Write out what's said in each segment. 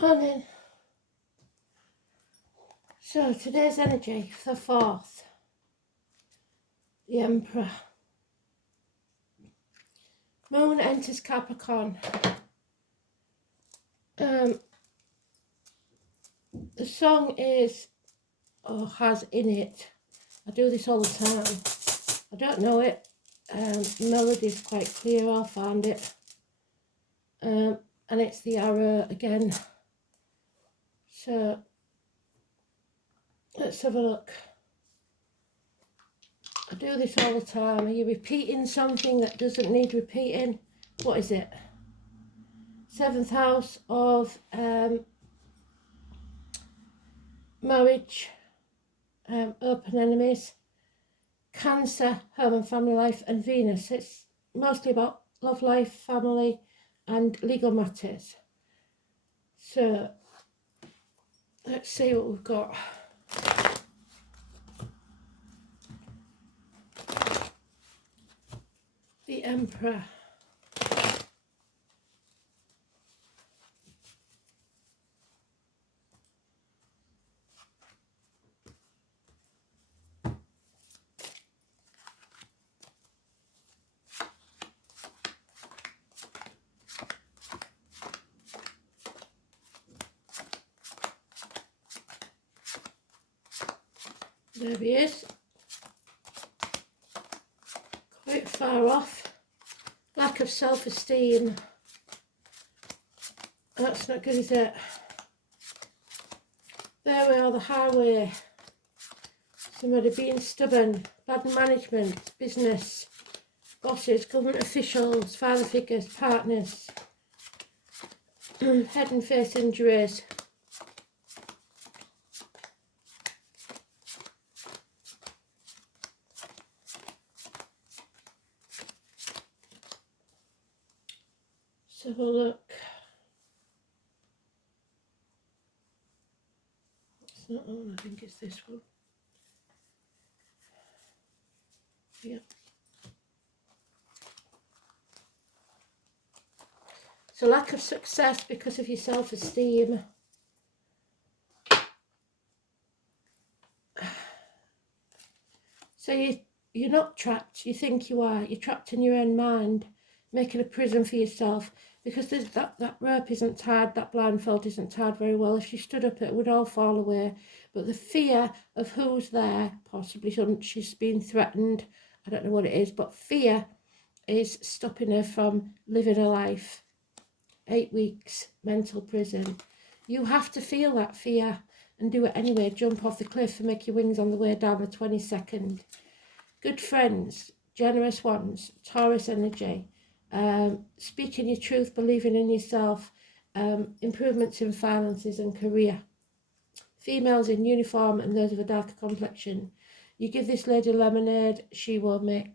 Morning. So today's energy for the 4th, the Emperor. Moon enters Capricorn. The song is, or has in it, I do this all the time, I don't know it, melody is quite clear, I found it, and it's the arrow again. So let's have a look. I do this all the time. Are you repeating something that doesn't need repeating? What is it? 7th house of marriage, open enemies, Cancer, home and family life, and Venus. It's mostly about love life, family, and legal matters. So let's see what we've got. The Emperor. There he is. Quite far off. Lack of self-esteem. That's not good, is it? There we are, the highway. Somebody being stubborn. Bad management, business, bosses, government officials, father figures, partners. Head and face injuries. Let's have a look. It's not on, I think it's this one. Yeah. So lack of success because of your self-esteem. So you're not trapped. You think you are. You're trapped in your own mind, making a prison for yourself. Because there's that rope isn't tied, that blindfold isn't tied very well. If she stood up, it would all fall away. But the fear of who's there, possibly she's been threatened, I don't know what it is, but fear is stopping her from living her life. 8 weeks, mental prison. You have to feel that fear and do it anyway. Jump off the cliff and make your wings on the way down the 22nd. Good friends, generous ones, Taurus energy. Speaking your truth, believing in yourself, improvements in finances and career. Females in uniform and those of a darker complexion. You give this lady lemonade, she will make,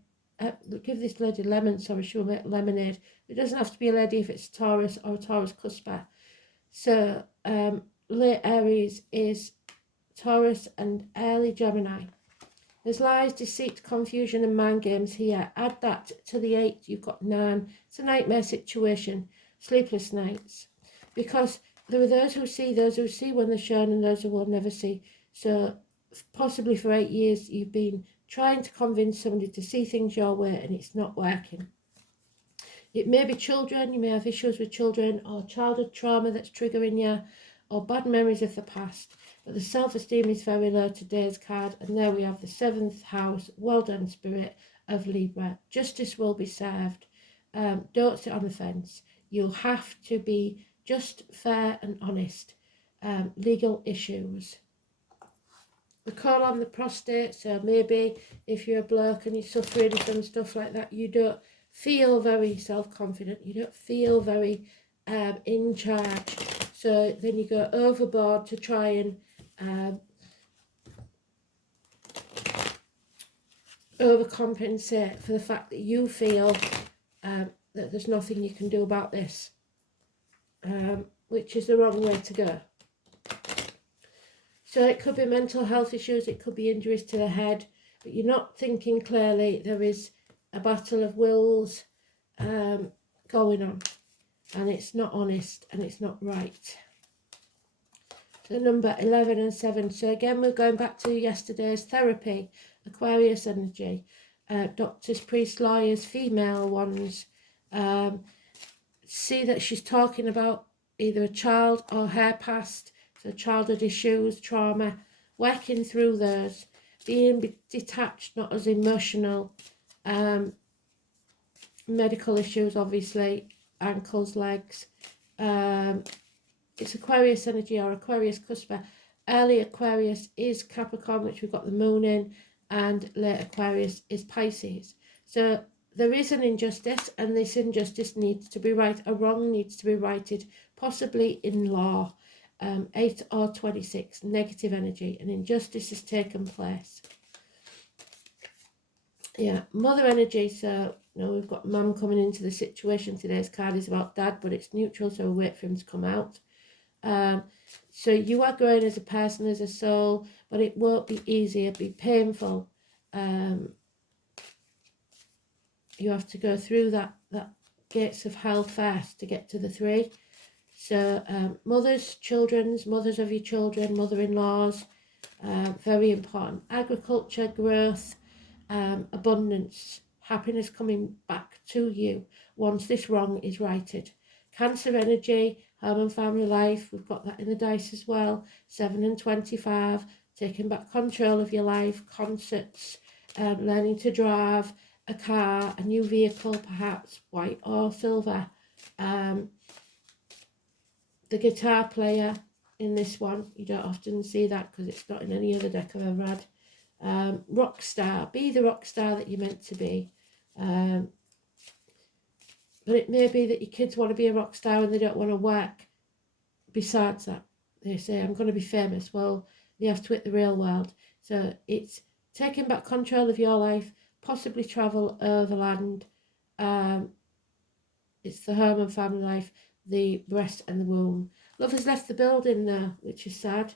give this lady lemon, sorry, she will make lemonade. It doesn't have to be a lady if it's a Taurus or a Taurus cusper. So late Aries is Taurus and early Gemini. There's lies, deceit, confusion and mind games here. Add that to the 8, you've got 9. It's a nightmare situation, sleepless nights. Because there are those who see when they're shown and those who will never see. So possibly for 8 years you've been trying to convince somebody to see things your way and it's not working. It may be children, you may have issues with children or childhood trauma that's triggering you or bad memories of the past. But the self-esteem is very low, today's card. And there we have the 7th house, well done spirit of Libra. Justice will be served. Don't sit on the fence. You have to be just, fair and honest. Legal issues. We call on the prostate, so maybe if you're a bloke and you're suffering from stuff like that, you don't feel very self-confident, you don't feel very in charge. So then you go overboard to try and overcompensate for the fact that you feel that there's nothing you can do about this, which is the wrong way to go. So it could be mental health issues, it could be injuries to the head, but you're not thinking clearly. There is a battle of wills going on, and it's not honest and it's not right. the number 11 and 7. So again, we're going back to yesterday's therapy, Aquarius energy, doctors, priests, lawyers, female ones. See that she's talking about either a child or her past, so childhood issues, trauma, working through those, being detached, not as emotional, medical issues, obviously, ankles, legs. It's Aquarius energy or Aquarius cuspa. Early Aquarius is Capricorn, which we've got the moon in, and late Aquarius is Pisces. So there is an injustice, and this injustice needs to be right. A wrong needs to be righted, possibly in law. 8 or 26, negative energy. An injustice has taken place. Yeah, mother energy. So, we've got mum coming into the situation. Today's card is about dad, but it's neutral, so we'll wait for him to come out. So you are growing as a person, as a soul, but it won't be easy. It'll be painful. You have to go through that gates of hell first to get to the 3. So mothers, mothers of your children, mother-in-laws, very important. Agriculture, growth, abundance, happiness coming back to you once this wrong is righted. Cancer energy, home and family life, we've got that in the dice as well. 7 and 25, taking back control of your life, concerts, learning to drive, a car, a new vehicle, perhaps white or silver. The guitar player in this one, you don't often see that because it's not in any other deck I've ever had. Rock star, be the rock star that you're meant to be. But it may be that your kids want to be a rock star and they don't want to work besides that. They say, I'm going to be famous. Well, you have to hit the real world. So it's taking back control of your life, possibly travel overland. It's the home and family life, the breast and the womb. Love has left the building now, which is sad.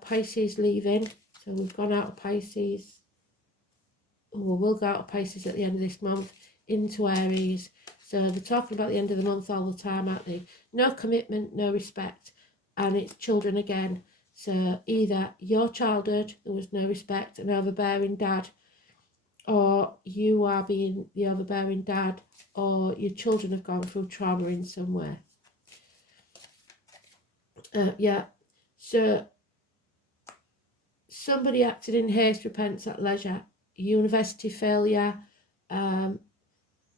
Pisces leaving. So we've gone out of Pisces. Or we'll go out of Pisces at the end of this month into Aries. So they're talking about the end of the month all the time, aren't they? No commitment, no respect. And it's children again. So either your childhood, there was no respect, an overbearing dad, or you are being the overbearing dad, or your children have gone through trauma in some way. Yeah, so somebody acted in haste, repents at leisure. University failure,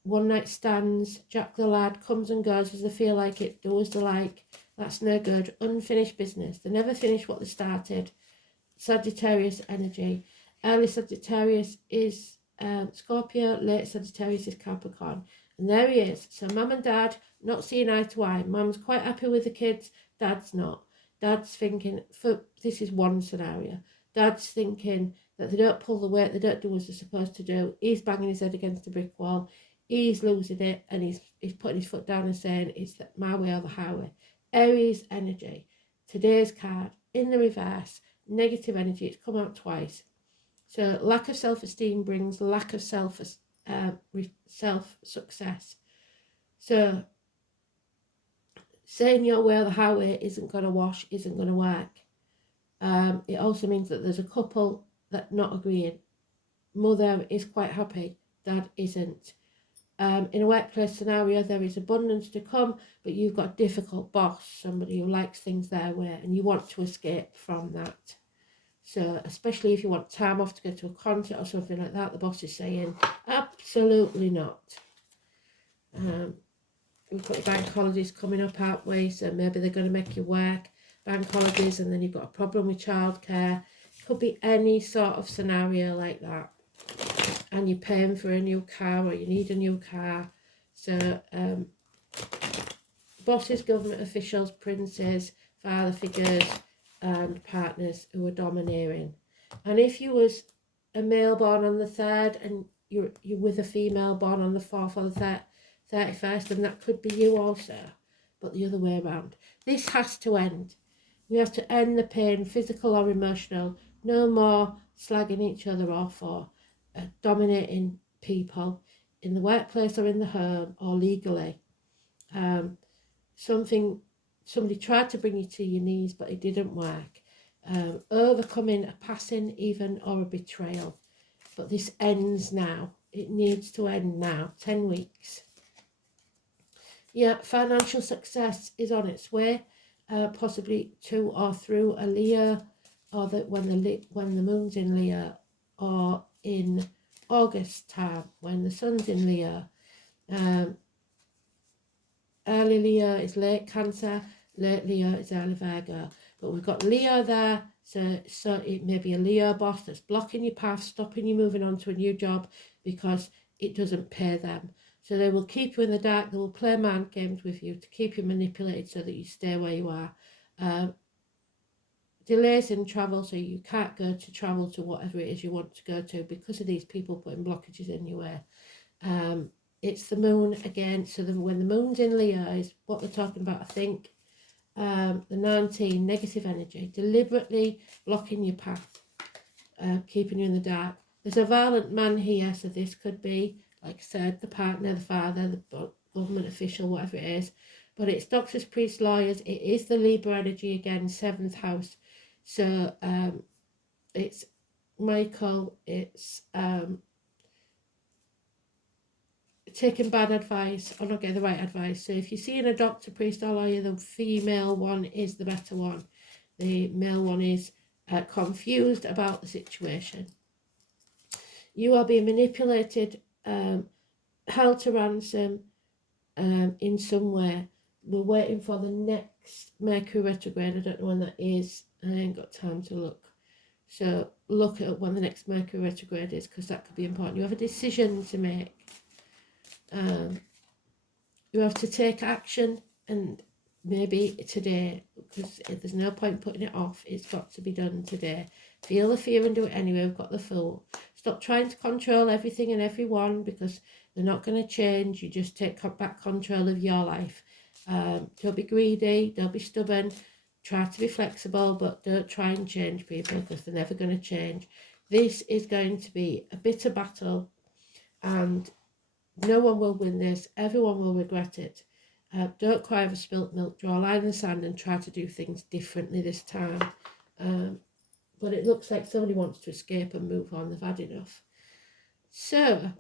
one night stands, Jack the lad comes and goes as they feel like it, does the like. That's no good. Unfinished business. They never finish what they started. Sagittarius energy. Early Sagittarius is Scorpio, late Sagittarius is Capricorn. And there he is. So mum and dad not seeing eye to eye. Mum's quite happy with the kids, dad's not. Dad's thinking, this is one scenario. Dad's thinking that they don't pull the weight, they don't do as they're supposed to do. He's banging his head against a brick wall. He's losing it, and he's putting his foot down and saying, it's my way or the highway. Aries energy. Today's card, in the reverse, negative energy. It's come out twice. So lack of self-esteem brings lack of self-success. So saying your way or the highway isn't going to wash, isn't going to work. It also means that there's a couple that not agreeing. Mother is quite happy, dad isn't. In a workplace scenario, there is abundance to come, but you've got a difficult boss, somebody who likes things their way, and you want to escape from that. So especially if you want time off to go to a concert or something like that, the boss is saying, absolutely not. We've got bank holidays coming up, aren't we? So maybe they're going to make you work bank holidays, and then you've got a problem with childcare. Could be any sort of scenario like that. And you're paying for a new car, or you need a new car. So bosses, government officials, princes, father figures, and partners who are domineering. And if you was a male born on the 3rd and you're with a female born on the 4th or the 31st, then that could be you also, but the other way around. This has to end. We have to end the pain, physical or emotional. No more slagging each other off or dominating people in the workplace or in the home or legally. Something somebody tried to bring you to your knees, but it didn't work. Overcoming a passing even or a betrayal. But this ends now. It needs to end now. 10 weeks. Yeah, financial success is on its way, possibly to or through a Leo, or that when the moon's in Leo, or in August time when the sun's in Leo. Early Leo is late Cancer, late Leo is early Virgo. But we've got Leo there, so it may be a Leo boss that's blocking your path, stopping you moving on to a new job because it doesn't pay them. So they will keep you in the dark, they will play mind games with you to keep you manipulated so that you stay where you are. Delays in travel, so you can't go to travel to whatever it is you want to go to because of these people putting blockages in your way. It's the moon again, so when the moon's in Leo is what they're talking about, I think. The 19, negative energy, deliberately blocking your path, keeping you in the dark. There's a violent man here, so this could be, like I said, the partner, the father, the government official, whatever it is. But it's doctors, priests, lawyers. It is the Libra energy again, 7th house. So it's Michael, it's taking bad advice or not getting the right advice. So if you're seeing a doctor, priest or lawyer, the female one is the better one. The male one is confused about the situation. You are being manipulated, held to ransom in some way. We're waiting for the next Mercury retrograde. I don't know when that is. I ain't got time to look. So look at when the next Mercury retrograde is, because that could be important. You have a decision to make. You have to take action, and maybe today, because there's no point putting it off. It's got to be done today. Feel the fear and do it anyway. We've got the Fool. Stop trying to control everything and everyone, because they're not going to change. You just take back control of your life. Don't be greedy, don't be stubborn. Try to be flexible, but don't try and change people, because they're never going to change. This is going to be a bitter battle, and no one will win this. Everyone will regret it. Don't cry over spilt milk. Draw a line in the sand and try to do things differently this time. But it looks like somebody wants to escape and move on. They've had enough. So,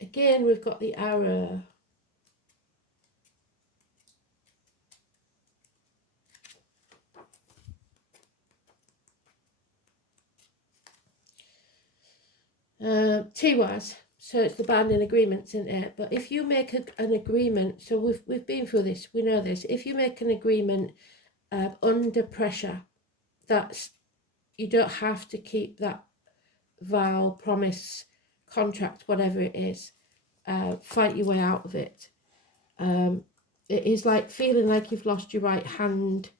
again, we've got the arrow. T-wise, so it's the binding agreements in it. But if you make an agreement, so we've been through this, we know this. If you make an agreement under pressure, that's, you don't have to keep that vow, promise, contract, whatever it is. Fight your way out of it. It is like feeling like you've lost your right hand.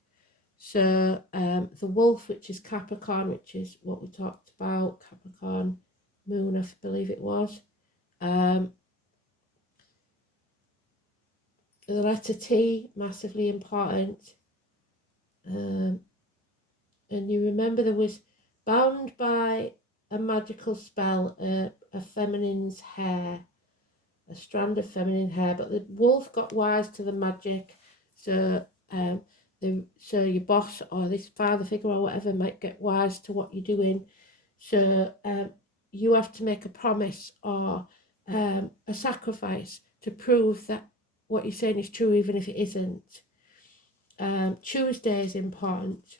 So the wolf, which is Capricorn, which is what we talked about, Capricorn moon, I believe it was. The letter T, massively important. And you remember there was bound by a magical spell, a feminine's hair, a strand of feminine hair, but the wolf got wise to the magic. So so your boss or this father figure or whatever might get wise to what you're doing. So you have to make a promise or a sacrifice to prove that what you're saying is true, even if it isn't. Tuesday is important.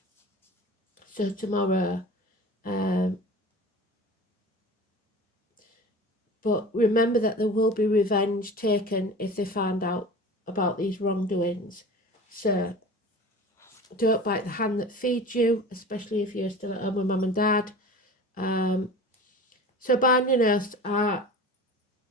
So tomorrow. But remember that there will be revenge taken if they find out about these wrongdoings. So don't bite the hand that feeds you, especially if you're still at home with mum and dad. So binding oaths are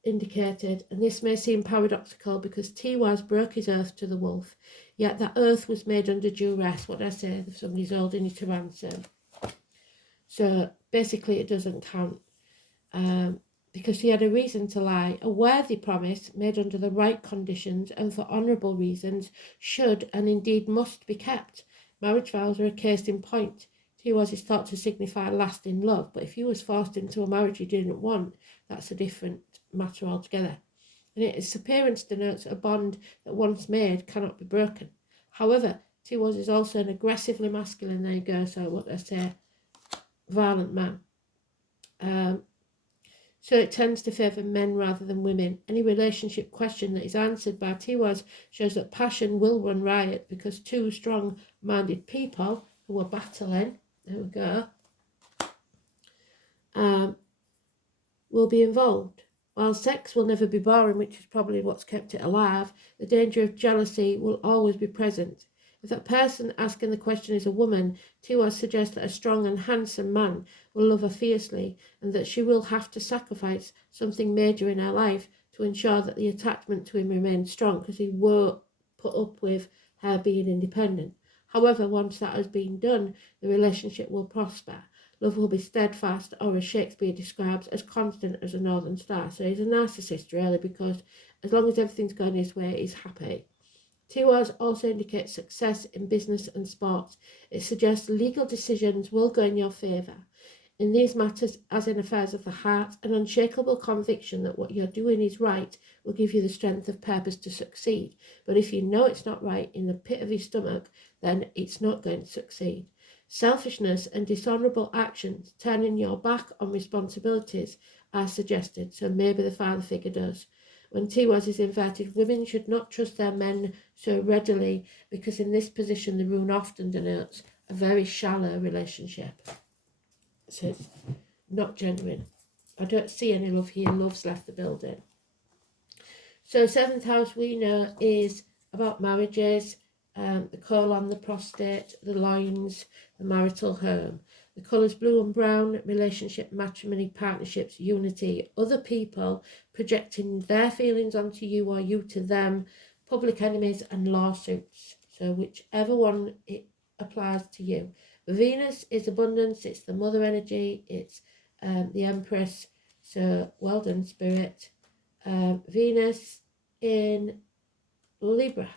indicated, and this may seem paradoxical because T-Wise broke his oath to the wolf, yet that oath was made under duress. What did I say? If somebody's holding you to ransom. So basically it doesn't count. Because he had a reason to lie. A worthy promise made under the right conditions and for honourable reasons should and indeed must be kept. Marriage vows are a case in point. He was thought to signify lasting love, but if you was forced into a marriage you didn't want, that's a different matter altogether. and its appearance denotes a bond that once made cannot be broken. However, T-Was is also an aggressively masculine, there you go, so what I say, violent man. So it tends to favour men rather than women. Any relationship question that is answered by T-Was shows that passion will run riot because two strong-minded people who are battling, there we go, will be involved. While sex will never be boring, which is probably what's kept it alive, the danger of jealousy will always be present. If that person asking the question is a woman, T-Was suggests that a strong and handsome man will love her fiercely and that she will have to sacrifice something major in her life to ensure that the attachment to him remains strong, because he won't put up with her being independent. However, once that has been done, the relationship will prosper. Love will be steadfast, or as Shakespeare describes, as constant as a northern star. So he's a narcissist, really, because as long as everything's going his way, he's happy. T-Was also indicates success in business and sports. It suggests legal decisions will go in your favour. In these matters, as in affairs of the heart, an unshakable conviction that what you're doing is right will give you the strength of purpose to succeed. But if you know it's not right in the pit of your stomach, then it's not going to succeed. Selfishness and dishonourable actions, turning your back on responsibilities, are suggested, so maybe the father figure does. When T-Was is inverted, women should not trust their men so readily, because in this position the rune often denotes a very shallow relationship. So it's not genuine. I don't see any love here. Love's left the building. So 7th house, we know, is about marriages, the colon, the prostate, the loins, the marital home. The colours blue and brown, relationship, matrimony, partnerships, unity, other people projecting their feelings onto you or you to them, public enemies and lawsuits. So whichever one it applies to you. Venus is abundance, it's the mother energy, it's the Empress. So well done, Spirit. Venus in Libra.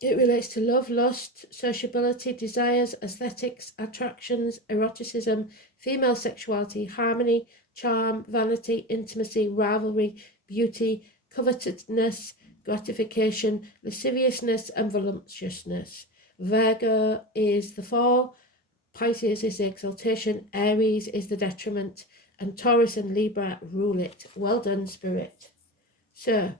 It relates to love, lust, sociability, desires, aesthetics, attractions, eroticism, female sexuality, harmony, charm, vanity, intimacy, rivalry, beauty, covetousness, gratification, lasciviousness, and voluptuousness. Virgo is the fall, Pisces is the exaltation, Aries is the detriment, and Taurus and Libra rule it. Well done, Spirit. So,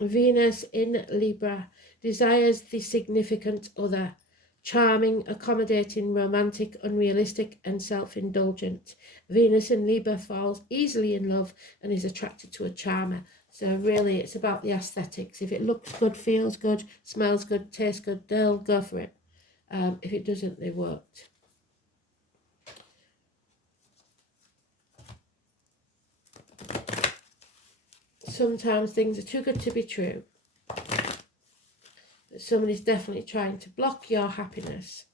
Venus in Libra desires the significant other, charming, accommodating, romantic, unrealistic, and self-indulgent. Venus in Libra falls easily in love and is attracted to a charmer. So really it's about the aesthetics. If it looks good, feels good, smells good, tastes good, they'll go for it. If it doesn't, they won't. Sometimes things are too good to be true. But somebody's definitely trying to block your happiness.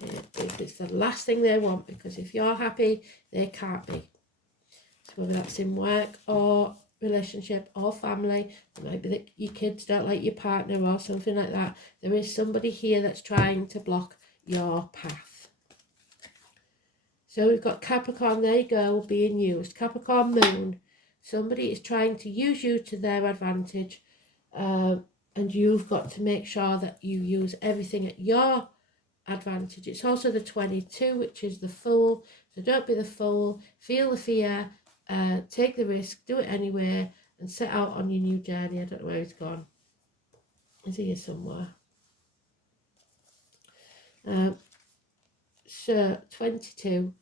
If it's the last thing they want, because if you're happy, they can't be. So whether that's in work or relationship or family, it might be that your kids don't like your partner or something like that. There is somebody here that's trying to block your path. So we've got Capricorn, there you go, being used. Capricorn moon. Somebody is trying to use you to their advantage, and you've got to make sure that you use everything at your advantage. It's also the 22, which is the fool. So don't be the fool. Feel the fear, take the risk, do it anyway, and set out on your new journey. I don't know where he's gone. Is he here somewhere? So 22.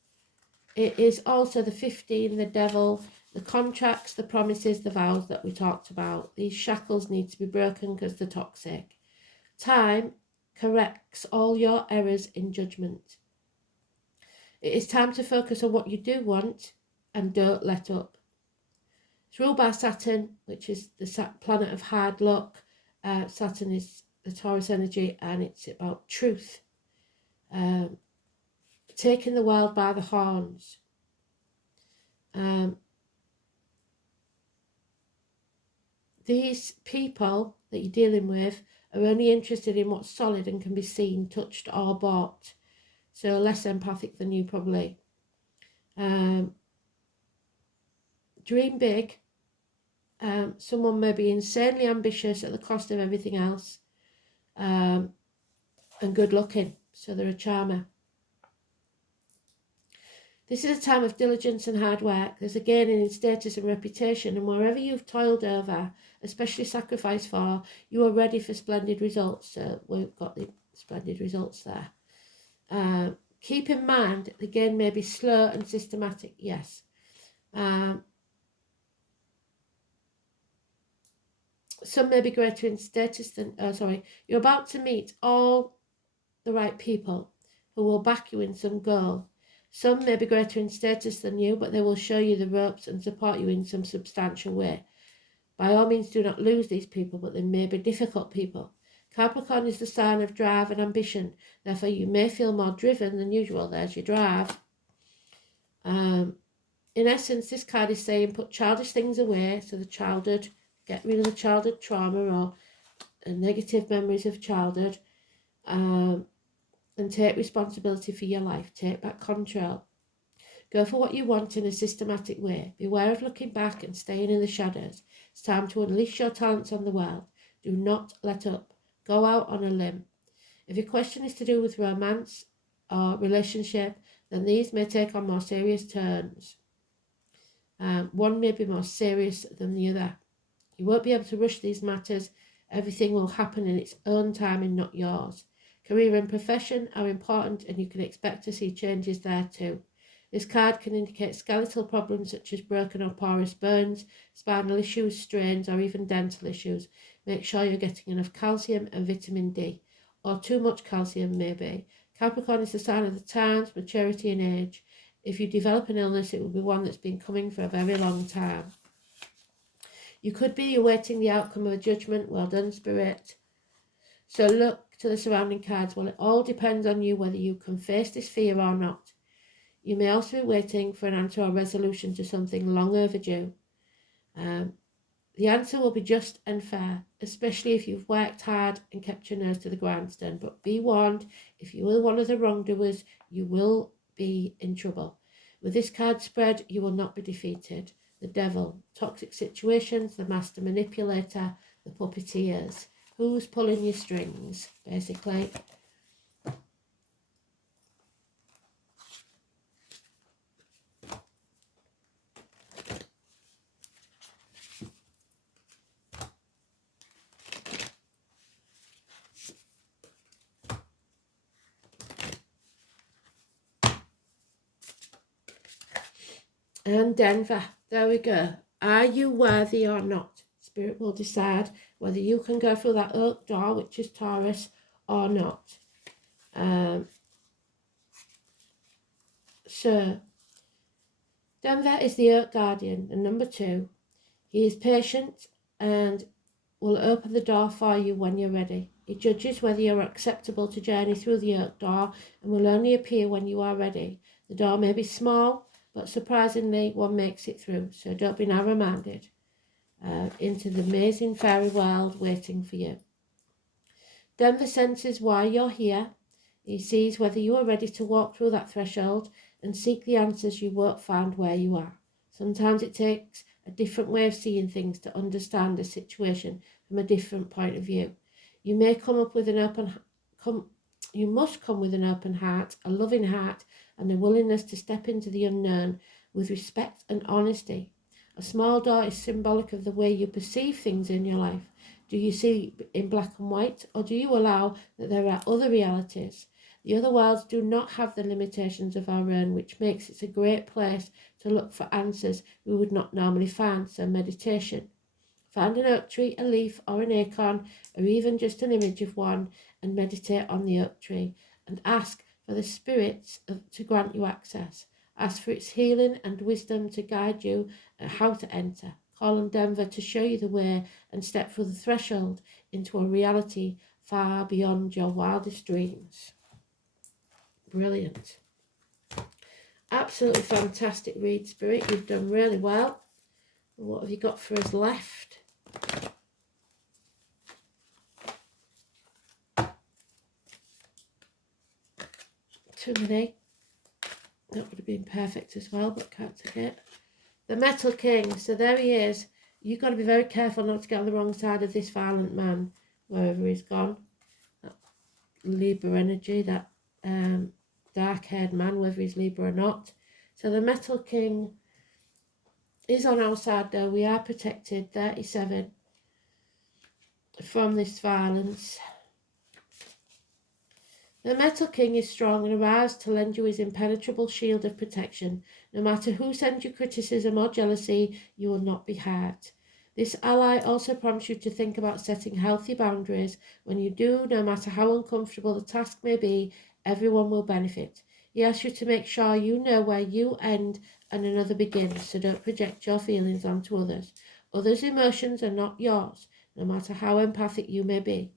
It is also the 15, the devil, the contracts, the promises, the vows that we talked about. These shackles need to be broken because they're toxic. Time corrects all your errors in judgment. It is time to focus on what you do want and don't let up. It's ruled by Saturn, which is the planet of hard luck. Saturn is the Taurus energy, and it's about truth. Taking the world by the horns. these people that you're dealing with are only interested in what's solid and can be seen, touched or bought. So less empathic than you probably. Dream big. Someone may be insanely ambitious at the cost of everything else. And good looking. So they're a charmer. This is a time of diligence and hard work. There's a gain in status and reputation, and wherever you've toiled over, especially sacrificed for, you are ready for splendid results. So we've got the splendid results there. Keep in mind, the gain may be slow and systematic, yes. Some may be greater in status than, you're about to meet all the right people who will back you in some goal. Some may be greater in status than you, but they will show you the ropes and support you in some substantial way. By all means, do not lose these people, but they may be difficult people. Capricorn is the sign of drive and ambition. Therefore, you may feel more driven than usual. There's your drive. In essence, this card is saying put childish things away. So the childhood, get rid of the childhood trauma or negative memories of childhood. And take responsibility for your life. Take back control. Go for what you want in a systematic way. Beware of looking back and staying in the shadows. It's time to unleash your talents on the world. Do not let up. Go out on a limb. If your question is to do with romance or relationship, then these may take on more serious turns. One may be more serious than the other. You won't be able to rush these matters. Everything will happen in its own time and not yours. Career and profession are important, and you can expect to see changes there too. This card can indicate skeletal problems such as broken or porous bones, spinal issues, strains, or even dental issues. Make sure you're getting enough calcium and vitamin D, or too much calcium maybe. Capricorn is the sign of the times, maturity and age. If you develop an illness, it will be one that's been coming for a very long time. You could be awaiting the outcome of a judgment. Well done, Spirit. So look to the surrounding cards. Well, it all depends on you whether you can face this fear or not. You may also be waiting for an answer or resolution to something long overdue. The answer will be just and fair, especially if you've worked hard and kept your nose to the grindstone. But be warned, if you are one of the wrongdoers, you will be in trouble. With this card spread, you will not be defeated. The devil, toxic situations, the master manipulator, the puppeteers. Who's pulling your strings, basically? And Denver, there we go. Are you worthy or not? Spirit will decide whether you can go through that oak door, which is Taurus, or not. So, Denver is the oak guardian, and number 2, he is patient and will open the door for you when you're ready. He judges whether you're acceptable to journey through the oak door and will only appear when you are ready. The door may be small, but surprisingly, one makes it through. So don't be narrow-minded. Into the amazing fairy world waiting for you. Denver senses why you're here. He sees whether you are ready to walk through that threshold and seek the answers you won't find where you are. Sometimes it takes a different way of seeing things to understand a situation from a different point of view. You may come up with you must come with an open heart, a loving heart, and a willingness to step into the unknown with respect and honesty. A small door is symbolic of the way you perceive things in your life. Do you see in black and white, or do you allow that there are other realities? The other worlds do not have the limitations of our own, which makes it a great place to look for answers we would not normally find. So meditation. Find an oak tree, a leaf, or an acorn, or even just an image of one, and meditate on the oak tree, and ask for the spirits to grant you access. Ask for its healing and wisdom to guide you and how to enter. Call on Denver to show you the way and step through the threshold into a reality far beyond your wildest dreams. Brilliant. Absolutely fantastic read, Spirit. You've done really well. What have you got for us left? too many. That would have been perfect as well, but can't take it. The Metal King. So there he is. You've got to be very careful not to get on the wrong side of this violent man, wherever he's gone. That Libra energy, that dark-haired man, whether he's Libra or not. So the Metal King is on our side, though. We are protected, 37, from this violence. The Metal King is strong and arrives to lend you his impenetrable shield of protection. No matter who sends you criticism or jealousy, you will not be hurt. This ally also prompts you to think about setting healthy boundaries. When you do, no matter how uncomfortable the task may be, everyone will benefit. He asks you to make sure you know where you end and another begins, so don't project your feelings onto others. Others' emotions are not yours, no matter how empathic you may be.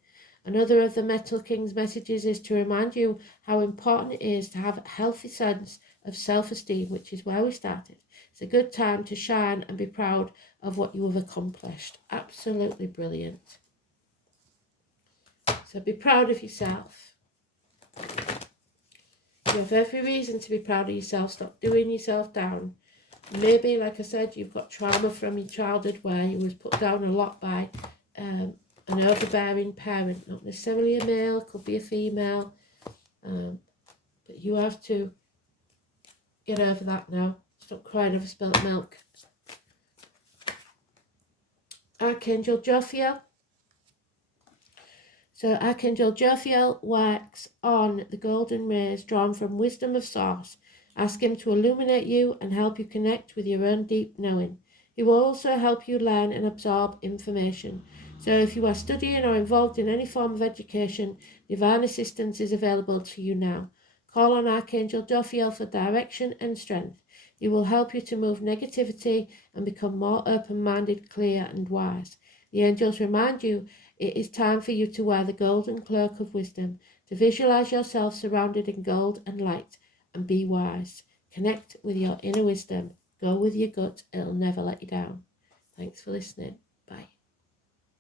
Another of the Metal King's messages is to remind you how important it is to have a healthy sense of self-esteem, which is where we started. It's a good time to shine and be proud of what you have accomplished. Absolutely brilliant. So be proud of yourself. You have every reason to be proud of yourself. Stop doing yourself down. Maybe, like I said, you've got trauma from your childhood where you was put down a lot by an overbearing parent, not necessarily a male, could be a female, but you have to get over that now. Stop crying over spilt milk. Archangel Jophiel. So Archangel Jophiel works on the golden rays drawn from wisdom of source. Ask him to illuminate you and help you connect with your own deep knowing. He will also help you learn and absorb information. So if you are studying or involved in any form of education, divine assistance is available to you now. Call on Archangel Jophiel for direction and strength. He will help you to move negativity and become more open-minded, clear and wise. The angels remind you it is time for you to wear the golden cloak of wisdom, to visualize yourself surrounded in gold and light, and be wise. Connect with your inner wisdom. Go with your gut. It'll never let you down. Thanks for listening.